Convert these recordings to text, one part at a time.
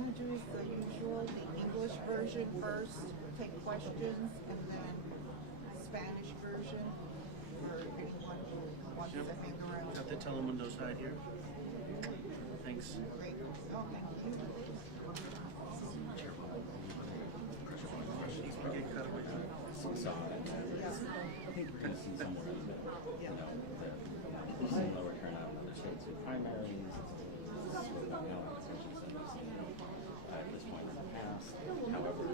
going to do is the usual, the English version first, take questions, and then Spanish version for anyone who wants to hang around. Got the Telemundo side here. Thanks. Great. Oh, thank you. We get cut away. So I think you're kind of seeing somewhere in the middle. You know, we're seeing lower turnout in other states with primaries. This is sort of now elections than we've seen at this point in the past. However,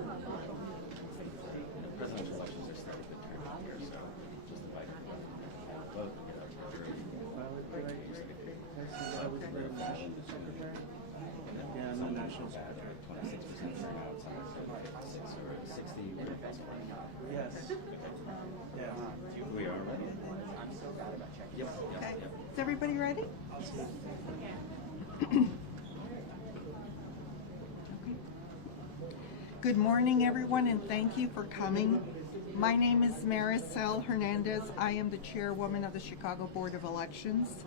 presidential elections are starting to turn out here, so just invite everyone to vote and get out to the jury. I was the national secretary. Yeah, I'm the national secretary. 26% turnout, some are saying 56 or 60. We're Yes. Yeah. We are ready. I'm so bad about checking. Yep. Okay. Yep. Is everybody ready? Good morning, everyone, and thank you for coming. My name is Marilyn Hernandez. I am the chairwoman of the Chicago Board of Elections.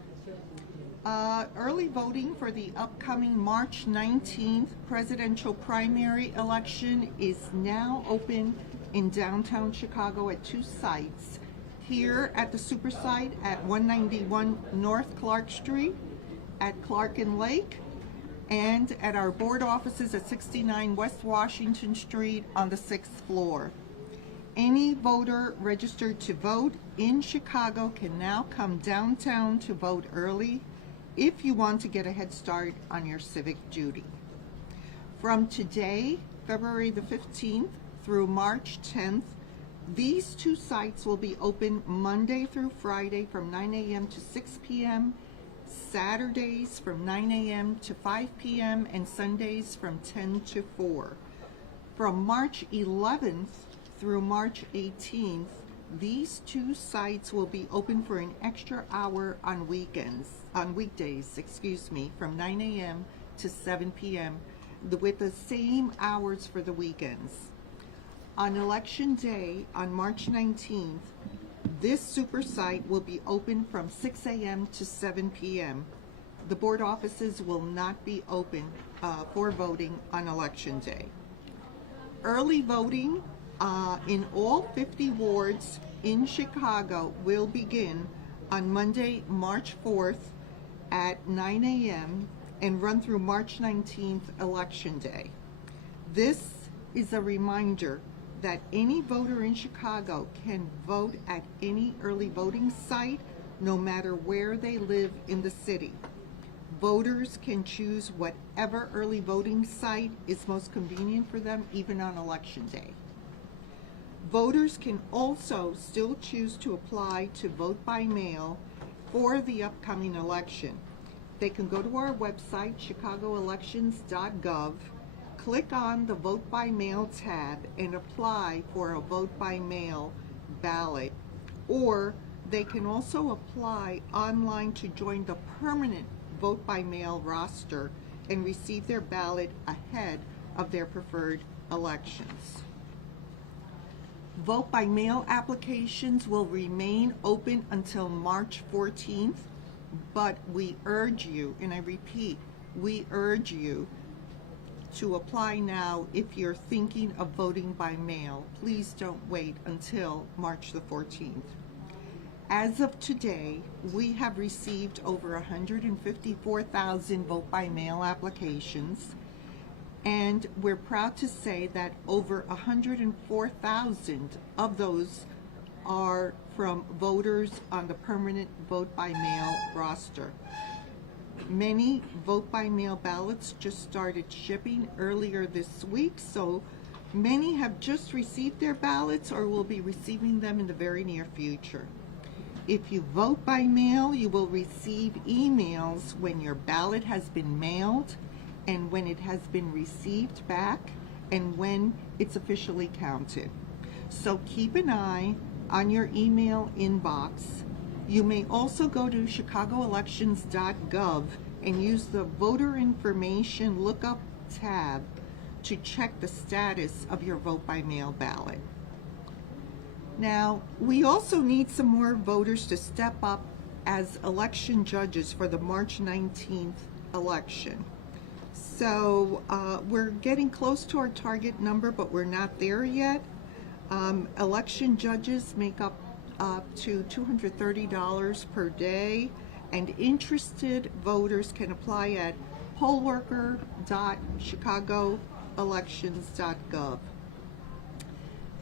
Early voting for the upcoming March 19th presidential primary election is now open in downtown Chicago at 2 sites. Here at the super site at 191 North Clark Street, at Clark and Lake, and at our board offices at 69 West Washington Street on the 6th floor. Any voter registered to vote in Chicago can now come downtown to vote early if you want to get a head start on your civic duty. From today, February the 15th through March 10th, these 2 sites will be open Monday through Friday from 9 a.m. to 6 p.m., Saturdays from 9 a.m. to 5 p.m., and Sundays from 10 to 4. From March 11th through March 18th, these 2 sites will be open for an extra hour on weekdays, from 9 a.m. to 7 p.m. with the same hours for the weekends. On Election Day, on March 19th, this super site will be open from 6 a.m. to 7 p.m. The board offices will not be open for voting on Election Day. Early voting in all 50 wards in Chicago will begin on Monday, March 4th at 9 a.m. and run through March 19th, Election Day. This is a reminder that any voter in Chicago can vote at any early voting site, no matter where they live in the city. Voters can choose whatever early voting site is most convenient for them, even on Election Day. Voters can also still choose to apply to vote by mail for the upcoming election. They can go to our website, chicagoelections.gov, click on the Vote by Mail tab and apply for a vote by mail ballot. Or they can also apply online to join the permanent vote by mail roster and receive their ballot ahead of their preferred elections. Vote by mail applications will remain open until March 14th, but we urge you, and I repeat, we urge you to apply now if you're thinking of voting by mail. Please don't wait until March the 14th. As of today, we have received over 154,000 vote by mail applications, and we're proud to say that over 104,000 of those are from voters on the permanent vote by mail roster. Many vote by mail ballots just started shipping earlier this week, so many have just received their ballots or will be receiving them in the very near future. If you vote by mail, you will receive emails when your ballot has been mailed and when it has been received back and when it's officially counted. So keep an eye on your email inbox. You may also go to chicagoelections.gov and use the voter information lookup tab to check the status of your vote by mail ballot. Now, we also need some more voters to step up as election judges for the March 19th election. So we're getting close to our target number, but we're not there yet. Election judges make up to $230 per day, and interested voters can apply at pollworker.chicagoelections.gov.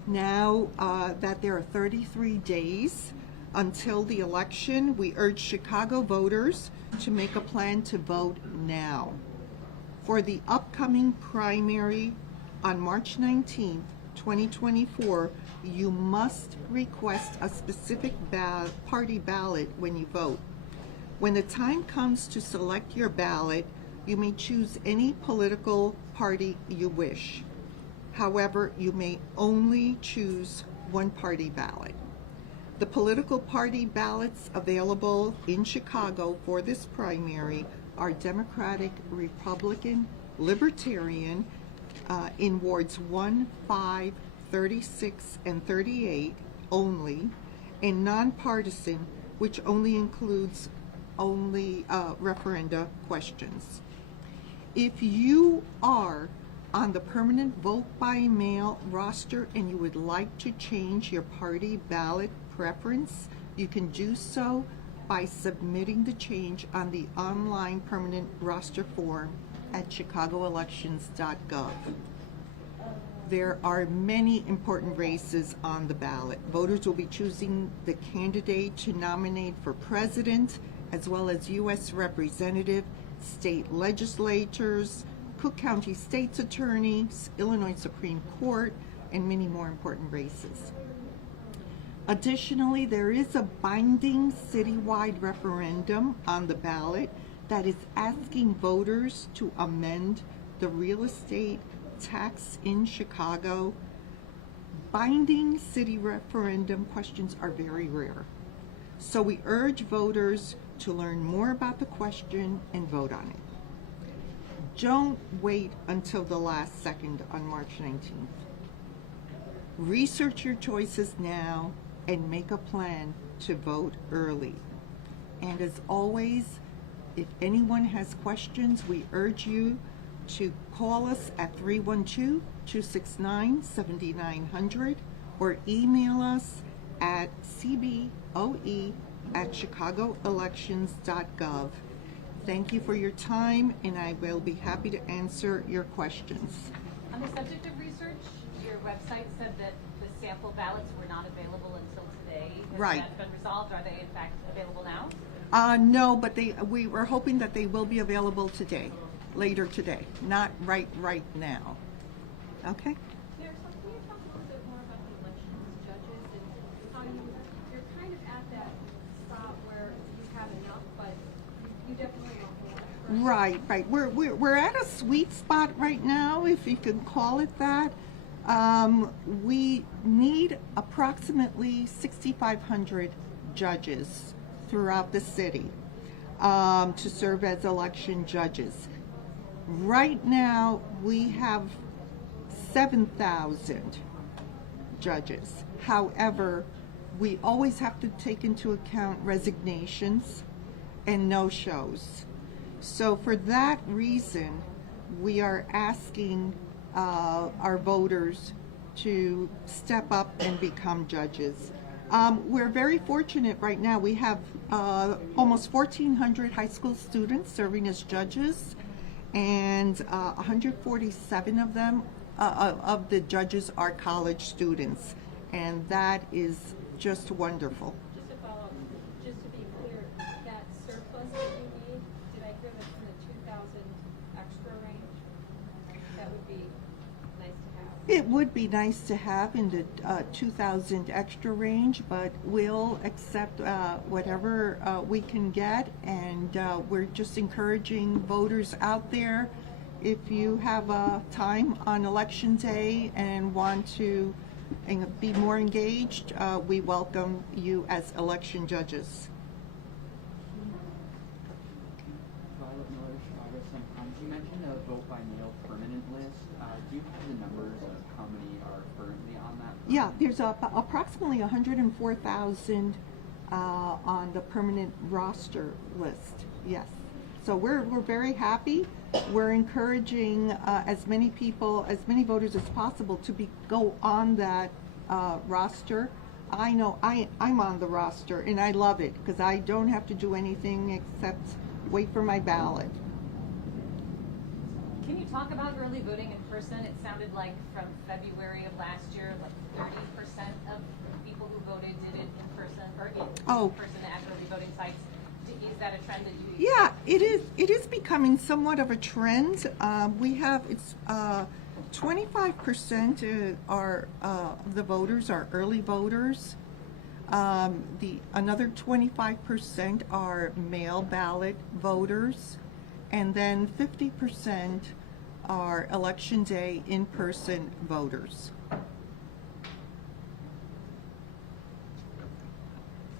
Now that there are 33 days until the election, we urge Chicago voters to make a plan to vote now. For the upcoming primary on March 19th, 2024, you must request a specific party ballot when you vote. When the time comes to select your ballot, you may choose any political party you wish. However, you may only choose one party ballot. The political party ballots available in Chicago for this primary are Democratic, Republican, Libertarian in wards 1, 5, 36, and 38 only, and nonpartisan, which only includes referenda questions. If you are on the permanent vote by mail roster and you would like to change your party ballot preference, you can do so by submitting the change on the online permanent roster form at chicagoelections.gov. There are many important races on the ballot. Voters will be choosing the candidate to nominate for president, as well as U.S. representative, state legislators, Cook County State's attorneys, Illinois Supreme Court, and many more important races. Additionally, there is a binding citywide referendum on the ballot that is asking voters to amend the real estate tax in Chicago. Binding city referendum questions are very rare. So we urge voters to learn more about the question and vote on it. Don't wait until the last second on March 19th. Research your choices now and make a plan to vote early. And as always, if anyone has questions, we urge you to call us at 312-269-7900 or email us at cboe@chicagoelections.gov. Thank you for your time, and I will be happy to answer your questions. On the subject of research, your website said that the sample ballots were not available until today. Has Right. that been resolved? Are they in fact available now? No, but we were hoping that they will be available today, later today, not right now. Okay? Can you talk a little bit more about the elections judges and how you're kind of at that spot where you have enough, but you definitely want more. Right. We're at a sweet spot right now, if you can call it that. We need approximately 6,500 judges throughout the city to serve as election judges. Right now, we have 7,000 judges. However, we always have to take into account resignations and no-shows. So for that reason, we are asking our voters to step up and become judges. We're very fortunate right now. We have almost 1,400 high school students serving as judges, and 147 of them, of the judges, are college students, and that is just wonderful. Just to follow up, just to be clear, that surplus that you need, did I hear that's in the 2,000 extra range? That would be nice to have. It would be nice to have in the 2,000 extra range, but we'll accept whatever we can get, and we're just encouraging voters out there, if you have time on election day and want to be more engaged, we welcome you as election judges. Violet Miller, Chicago Sun-Times. You mentioned a vote by mail permanent list. Do you have the numbers of how many are currently on that? Yeah, there's approximately 104,000 on the permanent roster list. Yes. So we're very happy. We're encouraging as many people, as many voters as possible to go on that roster. I know I'm on the roster and I love it because I don't have to do anything except wait for my ballot. Can you talk about early voting in person? It sounded like from February of last year, like 30% of people who voted did it in person or in person at early voting sites. Is that a trend that you? Yeah, it is. It is becoming somewhat of a trend. We have 25% are the voters are early voters. Another 25% are mail ballot voters, and then 50% are election day in-person voters.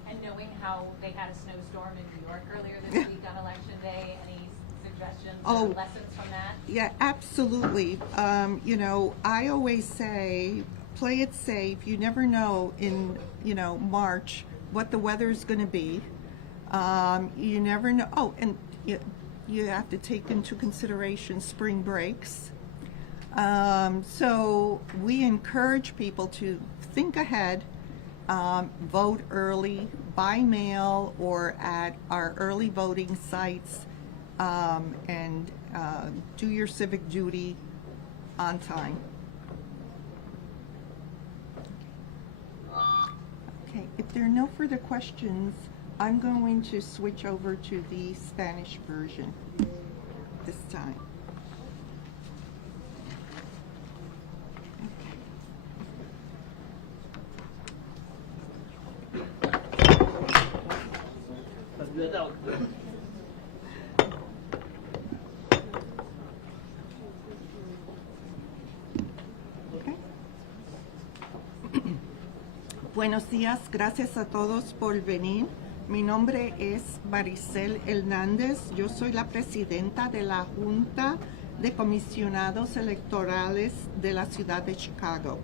And knowing how they had a snowstorm in New York earlier this week on election day, any suggestions or lessons from that? Yeah, absolutely. You know, I always say, play it safe. You never know in, March what the weather's going to be. You never know. Oh, and you have to take into consideration spring breaks. So we encourage people to think ahead, vote early, by mail, or at our early voting sites, and do your civic duty on time. Okay, if there are no further questions, I'm going to switch over to the Spanish version this time. Buenos días, gracias a todos por venir. Mi nombre es Marilyn Hernandez, yo soy la presidenta de la Junta de Comisionados Electorales de la ciudad de Chicago.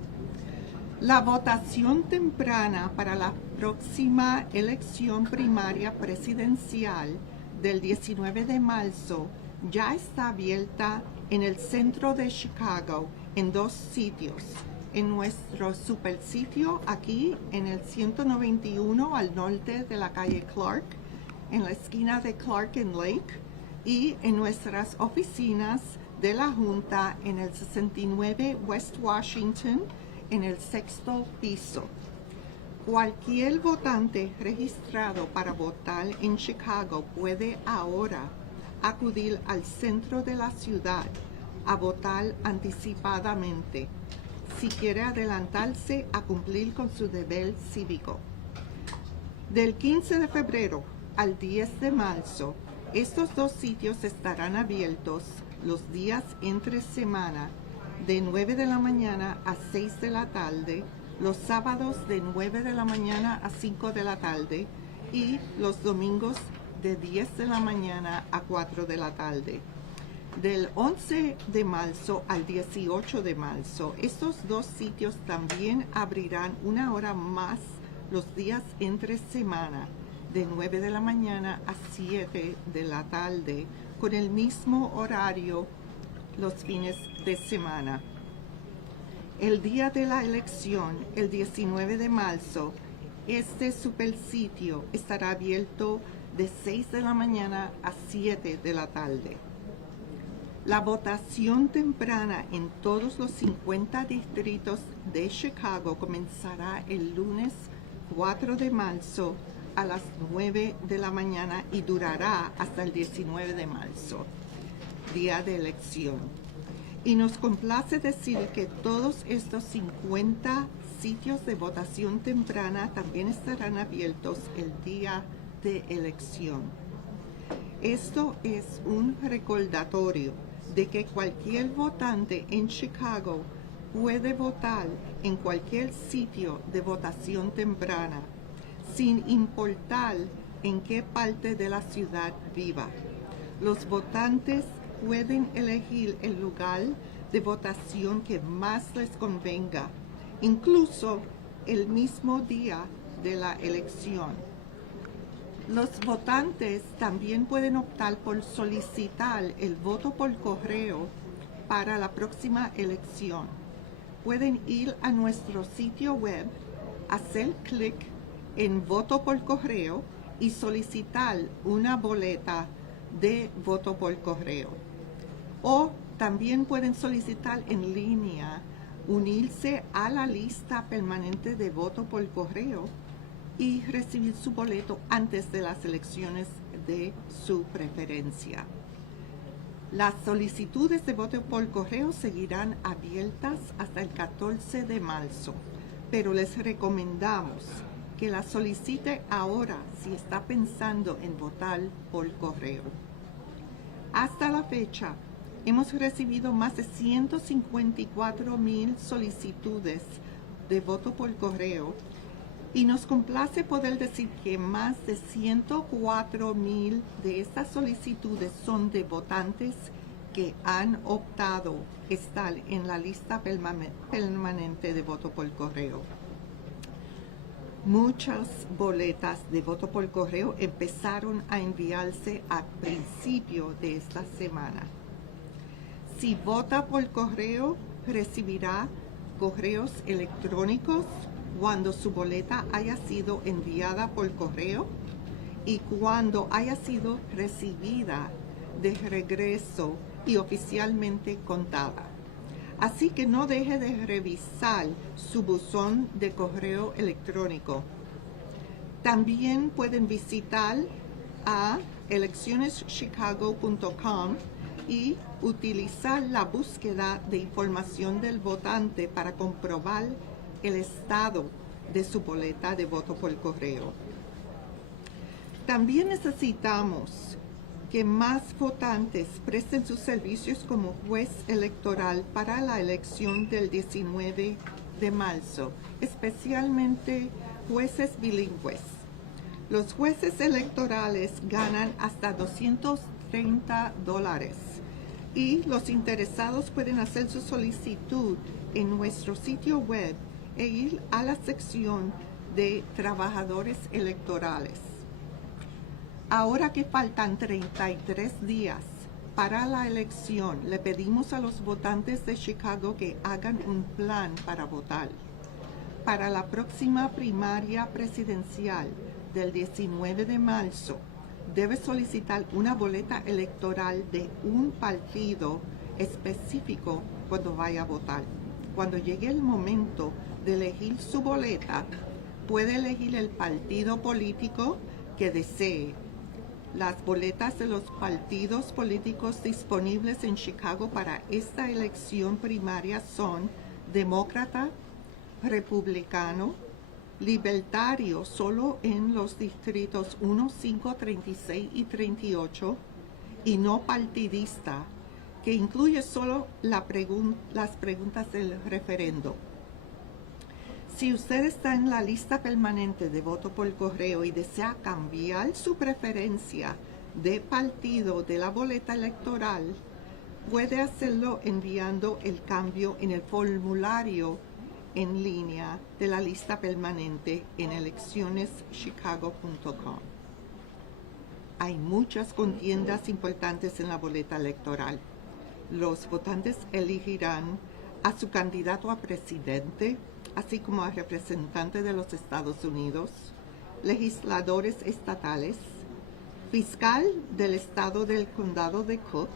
La votación temprana para la próxima elección primaria presidencial del 19 de marzo ya está abierta en el centro de Chicago en 2 sitios. En nuestro supersitio aquí en el 191 al norte de la calle Clark, en la esquina de Clark and Lake, y en nuestras oficinas de la Junta en el 69 West Washington, en el 6º piso. Cualquier votante registrado para votar en Chicago puede ahora acudir al centro de la ciudad a votar anticipadamente si quiere adelantarse a cumplir con su deber cívico. Del 15 de febrero al 10 de marzo, estos 2 sitios estarán abiertos los días entre semana de 9 de la mañana a 6 de la tarde, los sábados de 9 de la mañana a 5 de la tarde y los domingos de 10 de la mañana a 4 de la tarde. Del 11 de marzo al 18 de marzo, estos 2 sitios también abrirán 1 hora más los días entre semana, de 9 de la mañana a 7 de la tarde, con el mismo horario los fines de semana. El día de la elección, el 19 de marzo, este supersitio estará abierto de 6 de la mañana a 7 de la tarde. La votación temprana en todos los 50 distritos de Chicago comenzará el lunes 4 de marzo a las 9 de la mañana y durará hasta el 19 de marzo, día de elección. Y nos complace decir que todos estos 50 sitios de votación temprana también estarán abiertos el día de elección. Esto es un recordatorio de que cualquier votante en Chicago puede votar en cualquier sitio de votación temprana, sin importar en qué parte de la ciudad viva. Los votantes pueden elegir el lugar de votación que más les convenga, incluso el mismo día de la elección. Los votantes también pueden optar por solicitar el voto por correo para la próxima elección. Pueden ir a nuestro sitio web, hacer clic en voto por correo y solicitar una boleta de voto por correo. O también pueden solicitar en línea unirse a la lista permanente de voto por correo y recibir su boleto antes de las elecciones de su preferencia. Las solicitudes de voto por correo seguirán abiertas hasta el 14 de marzo, pero les recomendamos que las solicite ahora si está pensando en votar por correo. Hasta la fecha, hemos recibido más de 154,000 solicitudes de voto por correo y nos complace poder decir que más de 104,000 de estas solicitudes son de votantes que han optado estar en la lista permanente de voto por correo. Muchas boletas de voto por correo empezaron a enviarse a principio de esta semana. Si vota por correo, recibirá correos electrónicos cuando su boleta haya sido enviada por correo y cuando haya sido recibida de regreso y oficialmente contada. Así que no deje de revisar su buzón de correo electrónico. También pueden visitar a eleccioneschicago.com y utilizar la búsqueda de información del votante para comprobar el estado de su boleta de voto por correo. También necesitamos que más votantes presten sus servicios como juez electoral para la elección del 19 de marzo, especialmente jueces bilingües. Los jueces electorales ganan hasta $230 y los interesados pueden hacer su solicitud en nuestro sitio web e ir a la sección de trabajadores electorales. Ahora que faltan 33 días para la elección, le pedimos a los votantes de Chicago que hagan un plan para votar. Para la próxima primaria presidencial del 19 de marzo, debe solicitar una boleta electoral de un partido específico cuando vaya a votar. Cuando llegue el momento de elegir su boleta, puede elegir el partido político que desee. Las boletas de los partidos políticos disponibles en Chicago para esta elección primaria son Demócrata, Republicano, Libertario solo en los distritos 1, 5, 36 y 38 y no partidista, que incluye solo las preguntas del referendo. Si usted está en la lista permanente de voto por correo y desea cambiar su preferencia de partido de la boleta electoral, puede hacerlo enviando el cambio en el formulario en línea de la lista permanente en eleccioneschicago.com. Hay muchas contiendas importantes en la boleta electoral. Los votantes elegirán a su candidato a presidente, así como a representante de los Estados Unidos, legisladores estatales, fiscal del estado del condado de Cook,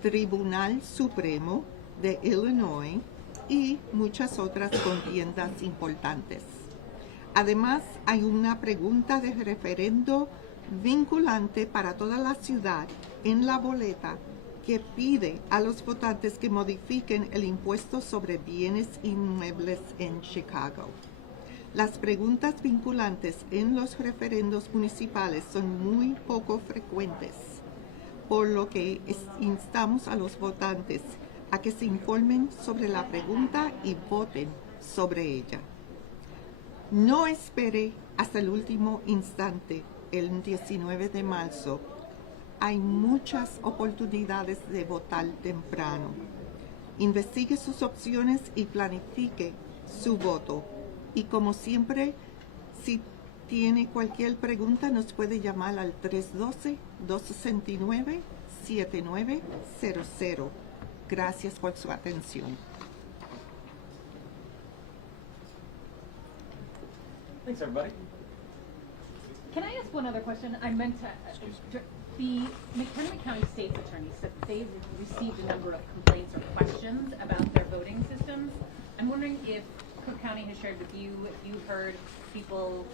Tribunal Supremo de Illinois y muchas otras contiendas importantes. Además, hay una pregunta de referendo vinculante para toda la ciudad en la boleta que pide a los votantes que modifiquen el impuesto sobre bienes inmuebles en Chicago. Las preguntas vinculantes en los referendos municipales son muy poco frecuentes, por lo que instamos a los votantes a que se informen sobre la pregunta y voten sobre ella. No espere hasta el último instante, el 19 de marzo. Hay muchas oportunidades de votar temprano. Investigue sus opciones y planifique su voto. Y como siempre, si tiene cualquier pregunta, nos puede llamar al 312-269-7900. Gracias por su atención. Thanks, everybody. Can I ask one other question? I meant to, the McHenry County State's Attorney said that they've received a number of complaints or questions about their voting systems. I'm wondering if Cook County has shared with you, if you heard people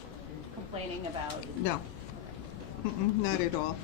complaining about. No, not at all.